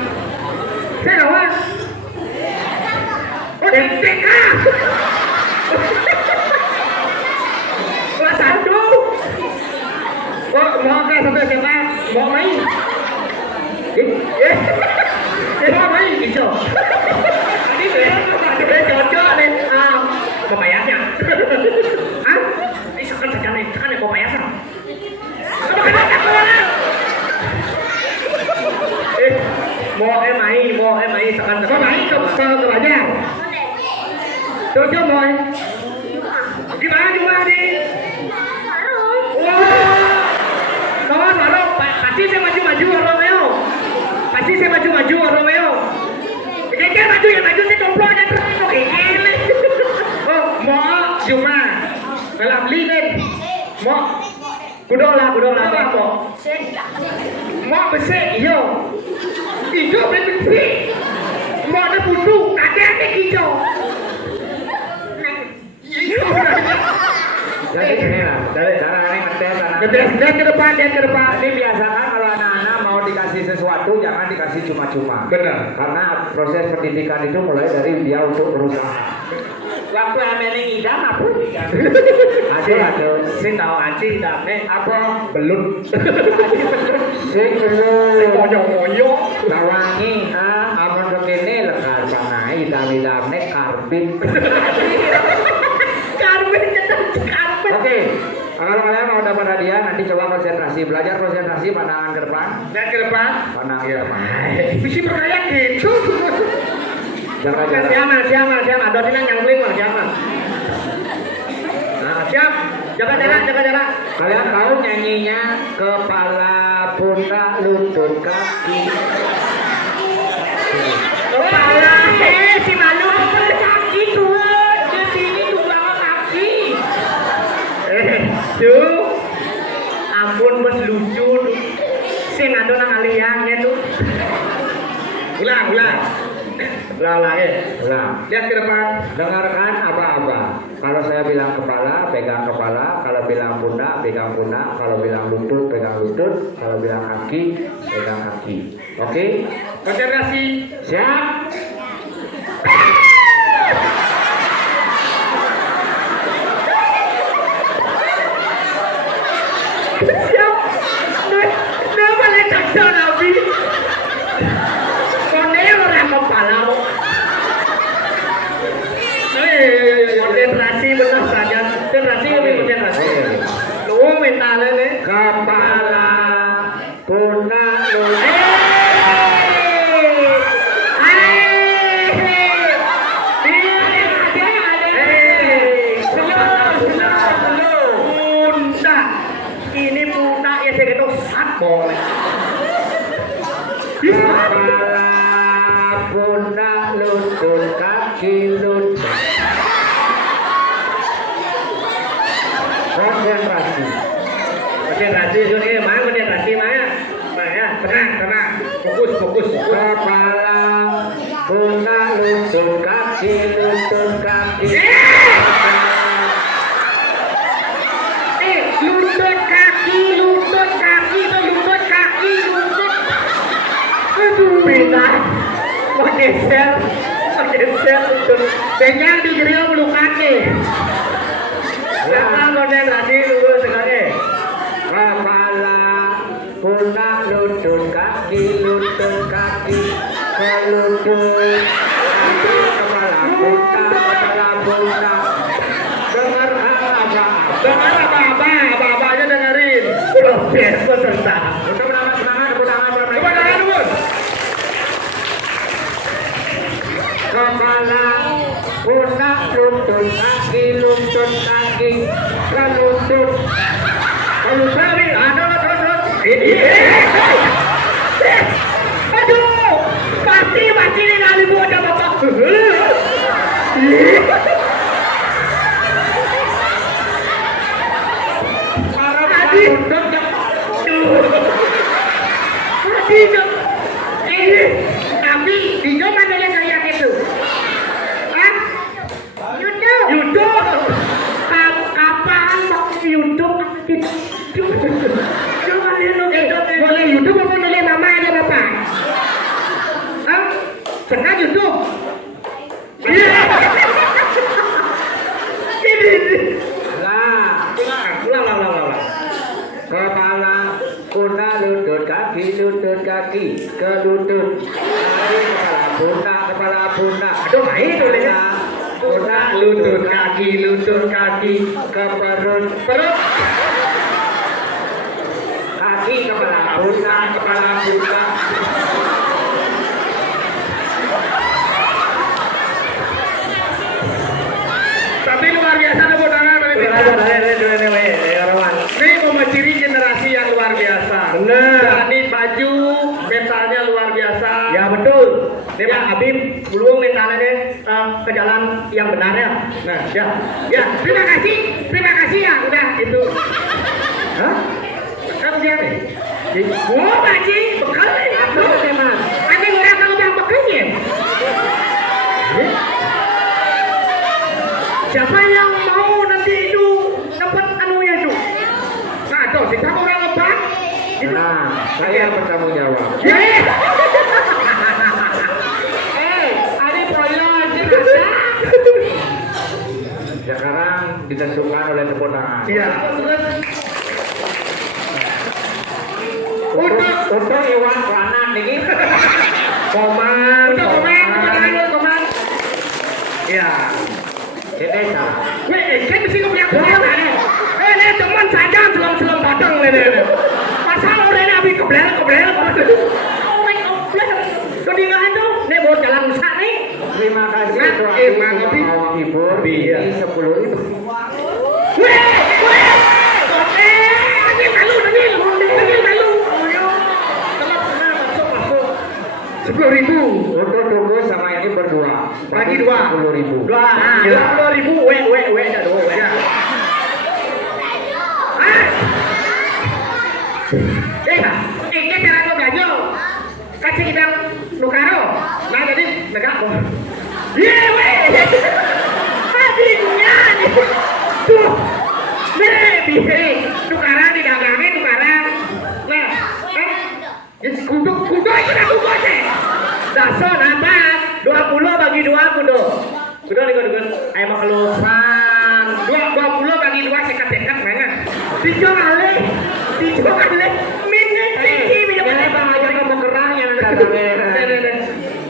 Saya nawang. Oh, TK. Kelas 1. Oh, mau ke sampai SMA? Mau main? Mau main gitu. Ini dia cocok nih. Pepayasnya. Hah? Ini sekarang saja nih. Sekarang pepayasnya. Mau MI sekarang. Mau main ke Belajar. Cocok mau. Gimana juga nih? Wah, baru pasti saya maju Romeo. Pasti saya maju Romeo. Kayak maju saya complot aja terus kok gini. Oh, mau cuma kalau beli kan. Mau kudola apa? Mau besek iyo. Ijo beli. Mau ada butuh ada ijo. Jadi gini lah, dari cara ini ngetes anak. Dan ke depan. Jadi biasakan kalau anak-anak mau dikasih sesuatu jangan dikasih cuma-cuma. Benar. Karena proses pendidikan itu mulai dari dia untuk berusaha. Waktu ameling idam apa? Ada. Sing tahu anci idamnya apa? Belum. Sing belum. Moyo. Lawangi, aman begini lekar pangai idam-idamnya karbit. Oke, kalau kalian mau dapat hadiah nanti coba konsentrasi, belajar konsentrasi, pandangan ke depan. Dan ke depan. Pandangan ke depan. Bisa berkaya gitu. Jaga Oke, jarak. siap. Ada sini yang beli mah siapa? Nah, siap. Jaga jarak. Kalian tahu nyanyinya kepala, pundak, lutut, kaki. Kepala, si malu kaki turun. Di sini dua kaki. Tuh. Ampun bos lucu tuh. Sing ada nang aliangnya tuh. Ulang. Ulang. Lihat ke depan. Dengarkan apa-apa. Kalau saya bilang kepala, pegang kepala. Kalau bilang pundak, pegang pundak. Kalau bilang lutut, pegang lutut. Kalau bilang kaki, pegang kaki. Oke? Konsentrasi. Siap? Siap. Nah, balik kakak Nabi. Orang kepala. Konsentrasi benar saja. Konsentrasi. Lu mentalnya nih. komen. Kepala pundak lutut kaki lutut. Konsentrasi. Konsentrasi Juni, mana konsentrasi mana? Mana? Tenang. Fokus. Kepala pundak lutut kaki lutut kaki. Lutut kaki. Aduh, benar. Mau geser lutut. Benyang di jeriu melukake. Jangan konsentrasi dulu sekali. Kepala, pundak, lutut, kaki, ke lutut, kaki, kepala, pundak. Dengar Apa aja dengerin. Udah biasa tentang. Untuk menambah semangat, Coba jangan dulu. kepala, pundak, lutut, kaki, ke lutut. Kalau sawi, terus. Aduh, pasti ini kali buat bapak. Tapi Dijo mana yang kayak gitu? Hah? YouTube. Apaan maksud YouTube? Boleh YouTube apa boleh mama ada bapak? Hah? Pernah YouTube? Iya. Ulang. Kepala, pundak, lutut, kaki, ke lutut. Kepala, pundak. Aduh, main tulisnya. Pundak, lutut, kaki, ke perut. Kaki, kepala, pundak. Tapi luar biasa ada tangan. Ini memeciri generasi yang luar biasa. Benar. Ini baju mentalnya luar biasa. Ya betul. Ini Pak Habib belum mentalnya ke jalan yang benar ya. Nah, ya. Terima kasih ya udah itu. Hah? Kamu dia nih. Oh, Pak Haji, bekal nih. Apa sih, Mas? Ada orang kalau yang bekalnya. Siapa yang mau nanti itu dapat anunya itu? Nah, tuh, kita orang lebat. Nah, saya bertanggung jawab. Ada poyon sih ada. Sekarang ditentukan oleh tepuk tangan. Iya. Untuk Iwan Planan ini. Koman. Iya. Ini salah. Kan mesti kau punya koman. Ini teman saja belum datang ini. Pasal orang ini habis kebeler. Kedingan tuh, ini buat jalan rusak nih. Terima kasih Nah, Tuhan makasih. mau hibur. Iya. Ini 10.000. Masuk. 10.000 Untuk tunggu sama ini berdua. bagi 2 10.000. 20.000 we dah do ya. Ini cara kau gajo. Kasih kita nukaro. Nah tadi megak kok. Ye we. Adinya nih. Tuh. Bisa tukaran didagangin tukaran. Nah, kudu itu dah kudu deh. Dasar apa? 20 bagi 2 kudu. Kudu nih. Ayo mau kelupan. 20 bagi 2 sekat-sekat mana? Dijual kali. Minyak tinggi minyak. Ini bang aja kamu kerah yang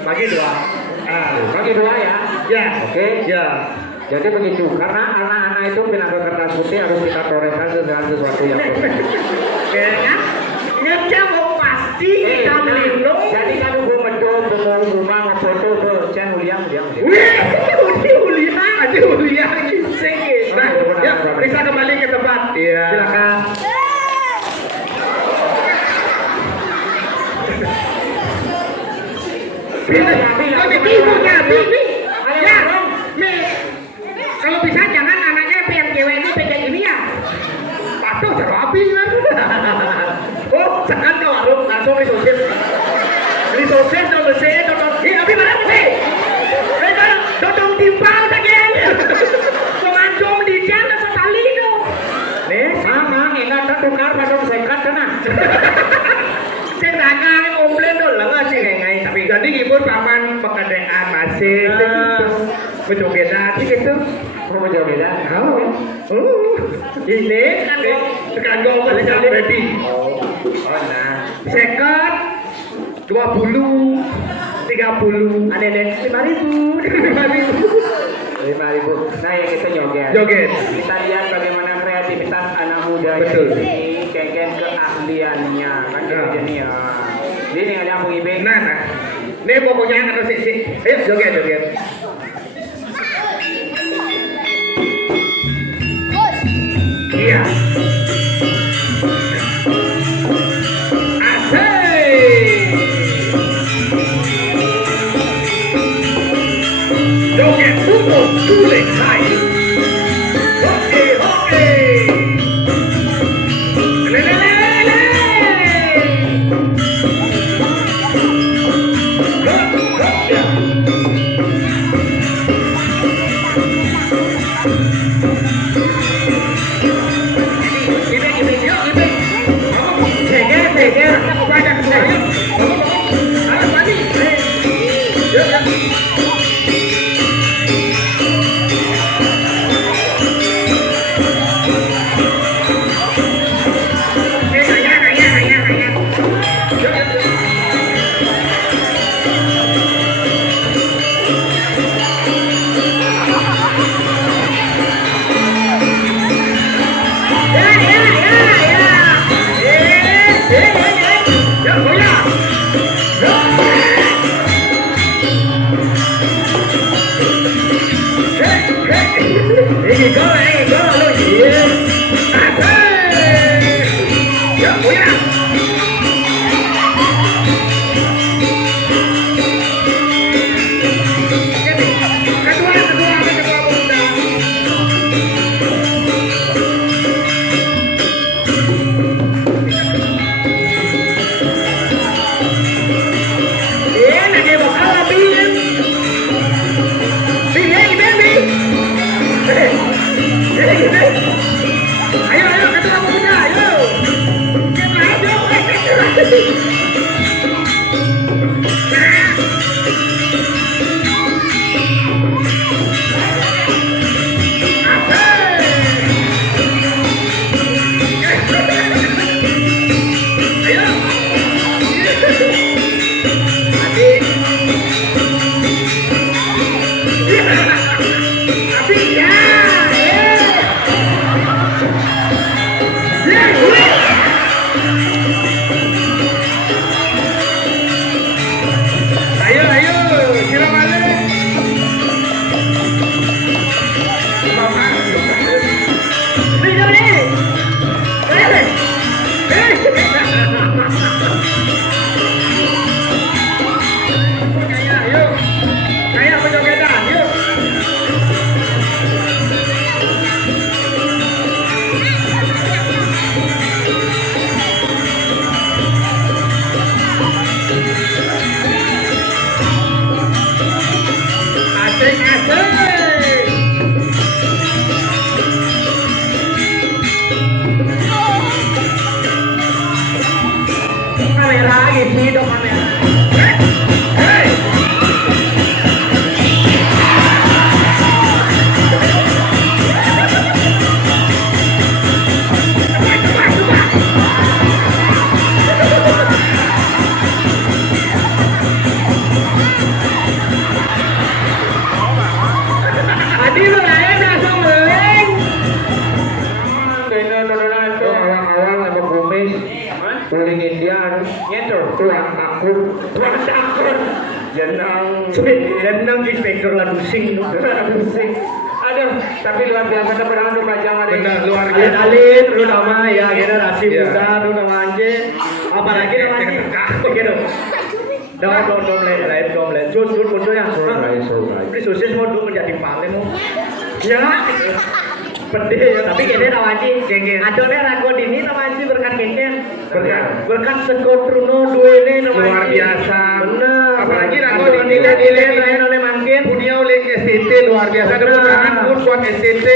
Bagi 2. Bagi 2 ya. Ya. Oke. Ya. Jadi begitu, karena anak-anak itu pindah ke kertas putih harus kita torehkan dengan sesuatu yang positif. Ya. Ngejar mau pasti kita melindung. Jadi kamu mau medok, mau rumah, mau foto, jangan uliang. Uliah ginseng. Nah, ya, bisa kembali ke tempat. Iya. Silakan. ibunya Bibi. Ya, nih. Kalau bisa jangan anaknya yang cewek ini kayak gini ya. Patuh terapi kan. Oh, sekarang ke warung langsung disosis. Disosis dong bersih, dong. Ini tapi mana sih? Dodong timpal saja. Pengancam di jalan sekali dong. Nih, mama ingat tak tukar pada sekat sana. Saya dagang komplain dong lah sih ngai. Tapi tadi ibu paman pekerjaan masih. Berjogetan sih gitu. Mau berjogetan? Ini kan sekarang ngomong sama baby. Oh, nah. Sekat 20, 30, ada yang 5.000, 5.000. 5.000. Nah, yang kita joget. Joget. Kita lihat bagaimana kreativitas anak muda Betul. ini, keken keahliannya kan gitu jadi ya. Ini ada yang mengibing. Nah, ini pokoknya harus sih. Ayo joget. Iya. Asik. Joget pukul sulit hai. Oke. Lelelele. Ya. Kuling Indian, nyetor tuang takut, jenang inspektor lah pusing. Aduh, tapi luar biasa keperangan tuh Pajang ada. Benar, luar biasa. Alin, terutama ya generasi muda, terutama anjing, apalagi nama anjing. Dom le. Jut bodoh yang. Ini sosis bodoh menjadi paling. Ya. Pedih ya, tapi kene rawanci geng-geng. Adone rago dini rawanci berkat keken. Berkat sekotruno duene Luar biasa. Bener. Apalagi rago dinilai oleh mangkin. Punya oleh STT luar biasa. Kemudian pun buat STT.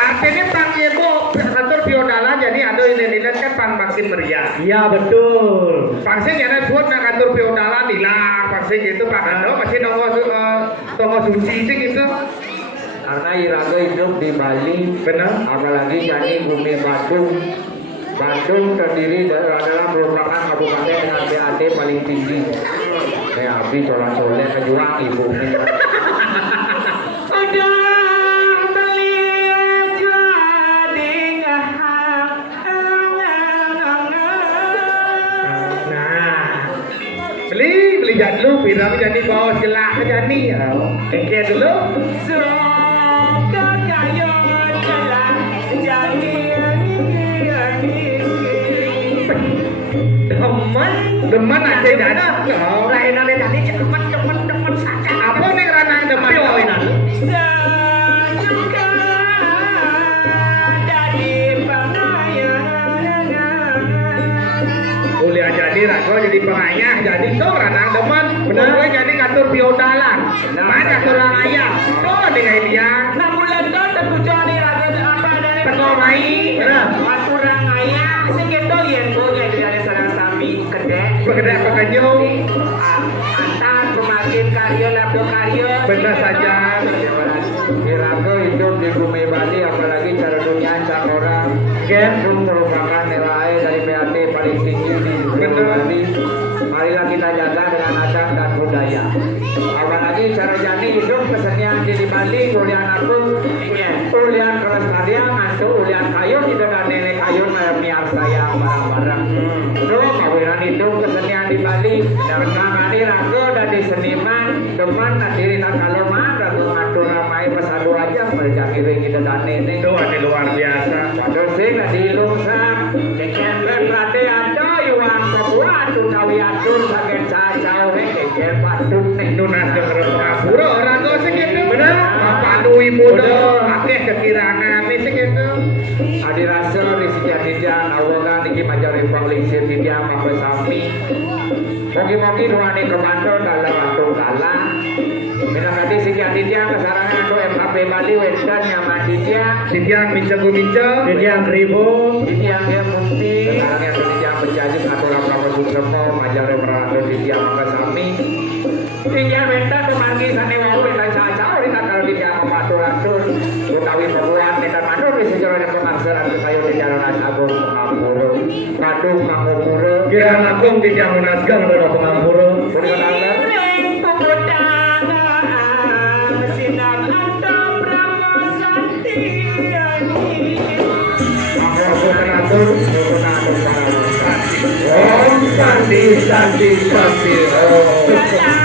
Artinya pang ibu kantor Biodala jadi ada nilai kan pang makin meriah. Iya betul. Pangsen yana buat na kantor Biodala nila pangsen gitu pak Ando masih toko suci sih gitu. Karena Iraga hidup di Bali, Benar. apalagi jadi bumi Bandung. Bandung terdiri adalah merupakan kabupaten dengan BAT paling tinggi. Abi cola-cola kejuang ibu. Beli jadlu, pirami jadi bawa celah jadi. Oke dulu. Demen aja jadi. Lain ada jadi cepat saja. Apa nih ranang demen? Kuliah jadi rago jadi pengayah jadi tuh ranang demen. Benar gue jadi kantor Biodala. Mana kantor ayah. Tuh dengan dia. Nah bulan itu tertujuan nih raga apa dari Teko mai. Benar. Aturang ayah segitu yang punya dari sarang sami kedek. Bekerja pekerja. Antar pemakin karya labdo karya. Benar saja. Iraga hidup di bumi Bali, apalagi cara dunia orang. Bandung merupakan nilai dari BAT paling tinggi di bumi Bali. Marilah kita jaga dengan adat dan budaya. Apalagi cara jadi hidup kesenian di Bali, ulian aku, ulian kelestarian, antu ulian kayu, itu dan nenek kayu miar sayang barang-barang. Itu kawiran hidup kesenian di Bali. Dan kami ragu dari seniman, teman diri tak kalau mana ngatur ramai pesadu aja berjaki kita dan nenek. Itu ada luar biasa. Aduh sih nggak dilungsak. Keken berarti ada yang Papua tuh tawi atur bagian cacau keken patut nih. Itu nasi kerapura orang tuh segitu. Benar. Bapak Dwi muda pakai kekirangan ini segitu. Adi rasa di sejatinya awalan iki majari panglisir di dia mampu sami. Mogi-mogi nuani kemanto dalam waktu kalah. Minang tadi sejatinya kesarangan aku MKP Bali Western yang maditnya. Sitiang minca-minca. Sitiang ribu. Sitiang dia mukti. Sekarang yang sejatinya berjanji atau lapor sutremo majari meratu di dia mampu sami. Sitiang Western kemangi sani wau kita cacau kita kalau di dia atur-atur. Utawi membuat kita mandur di sejarah pemaksaran kayu di jalan agung pengampuru. Kadung pengampuru. Kirang agung di jamun asgang lho pengampuru. Berikan agar. Om Santi Santi Santi Om.